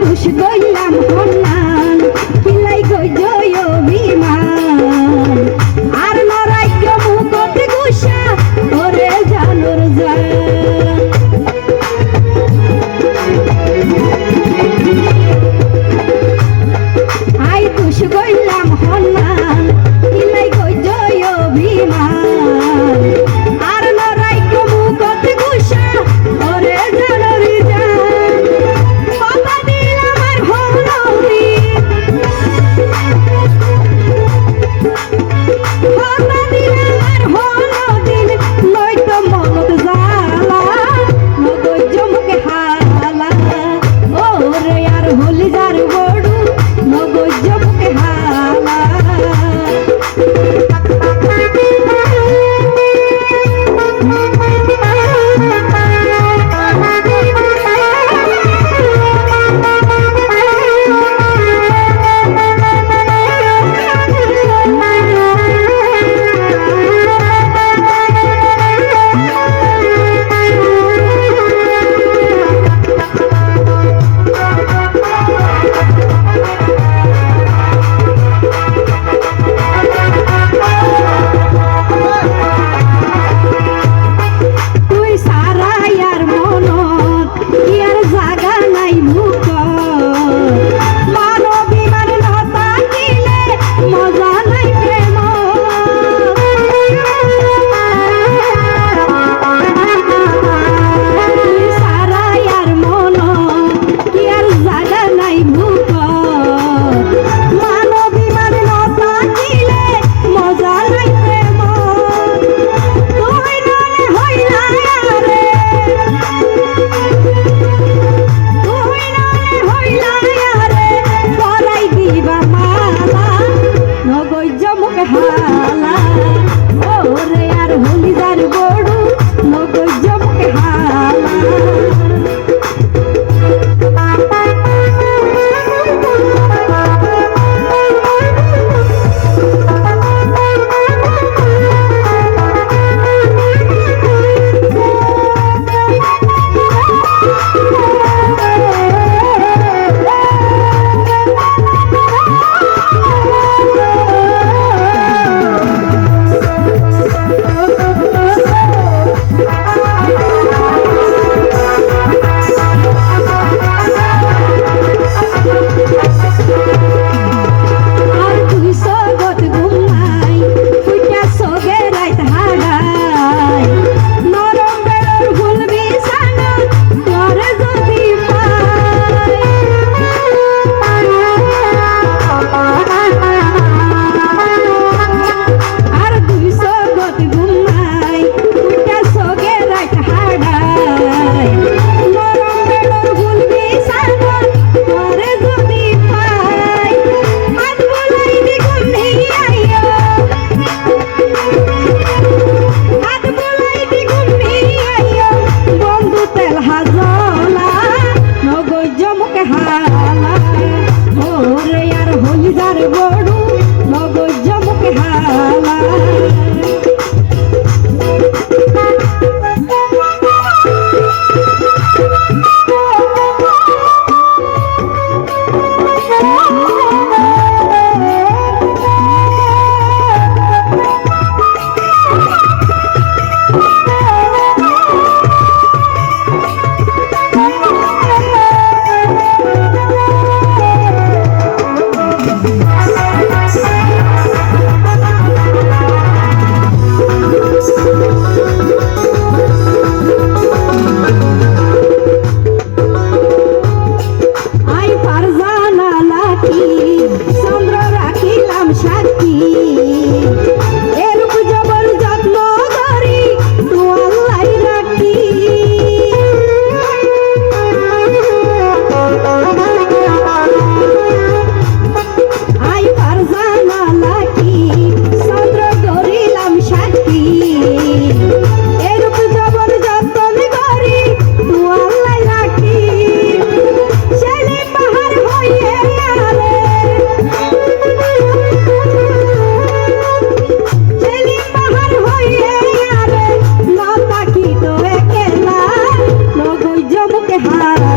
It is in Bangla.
দুষ গইলাম হন্নান কিলাই গই জয় বিমান আর নরাইক্য মুখত গুসা ওরে জানুর জান আই দুষ গইলাম হন্নান কিলাই গই জয় বিমান আর নরাইক্য মুখত গুসা ওরে জানুর জান বাবা দিলাম আর হলরি বাবা দিলাম আর হলদিন নয়তো মনত জালা নগই জমকে হালা ওরে আর হলি যার বড়ু নগই জমকে হালা তুই সারাই আর মনত কি আর জাগা নাই মুখ মানবী মানে নতা কিলে মজা নাই প্রেম তুই সারাই আর মনত কি আর জাগা নাই মুখ মানবী মানে নতা কিলে মজা নাই প্রেম তুই নলে হইলা রে তুই নলে হইলা রে পরাই দিবা মালা নগই জমকে হালা ওরে আর হলি যার বড়ু নগই জমকে হালা আর তুই সগত ঘুমাই ফুটা সগে রাইত হারাই নরম বেড়র ভুলবি সানা তোরে যদি আর তুই সগত ঘুমাই ফুটা সগে রাইত হারাই নরম বেড়র ভুলবি সানা তোরে যদি পাই আজ বলাই দ্বিগুণ আইও আজ বলাই দ্বিগুণ আইও বন্ধু তেল হাজলা নগই জমকে হালা ওরে আর হলি যার বড়ু নগই জমকে হালা আই ফারজানা লাকি চন্দ্র রাখিলাম সাক্ষী এরূপ জবর যত্ন করি তোয়াল্লাই রাখি আই ফারজানা লাকি চন্দ্র ধরিলাম সাক্ষী এরূপ জবর যত্ন করি তোয়াল্লাই রাখি ছেলে পাহাড় হইয়ে রে ছেলে পাহাড় হইয়ে রে লতা কি তো একেলা নগই জমকে হালা